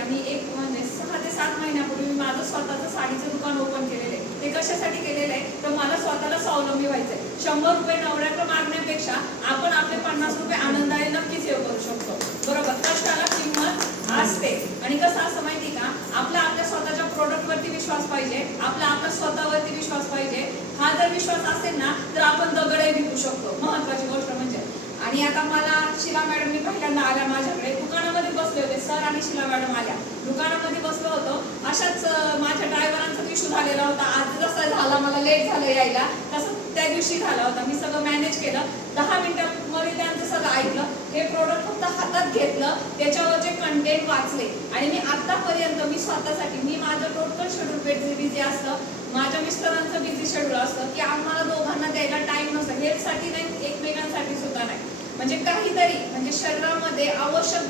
सध्या मी एक म्हणजे सहा ते सात महिन्यापूर्वी मी माझं स्वतःचं साडीचं दुकान ओपन केलेलं आहे. ते कशासाठी केलेलं आहे? तर मला स्वतःला स्वावलंबी व्हायचं आहे शंभर रुपये नवऱ्याकडे मागण्यापेक्षा आपण आपले पन्नास रुपये आनंदाने नक्कीच सेव्ह करू शकतो. बरोबर? कष्टाला किंमत असते. आणि कसं असं माहिती का? आपला आपल्या स्वतःच्या प्रोडक्टवरती विश्वास पाहिजे. आपला आपल्या स्वतःवरती विश्वास पाहिजे. हा जर विश्वास असेल ना तर आपण दगडही विकू शकतो. महत्वाची गोष्ट म्हणजे. आणि आता मला शिला मॅडमनी पहिल्यांदा आल्या माझ्याकडे. दुकान बसले होते सर आणि शिला मॅडम आल्या मध्ये बसलो होतो. अशाच माझ्या ड्रायव्हरांचा इश्यू झालेला होता. आज जसा झाला मला लेट झालं यायला तसं त्या दिवशी झाला होता. मी सगळं मॅनेज केलं. दहा मिनिटांमध्ये त्यांचं सगळं ऐकलं. हे प्रोडक्ट फक्त हातात घेतलं. त्याच्यावर जे कंटेंट वाचले. आणि मी आतापर्यंत मी स्वतःसाठी मी माझं टोटल शेड्यूल पेट बिझी असतं. माझ्या मिस्टरांचं बिझी शेड्यूल असतं की आम्हाला दोघांना द्यायला टाइम नसतं. हेल्थसाठी नाही एकमेकांसाठी सुद्धा नाही. म्हणजे काहीतरी म्हणजे शरीरामध्ये आवश्यक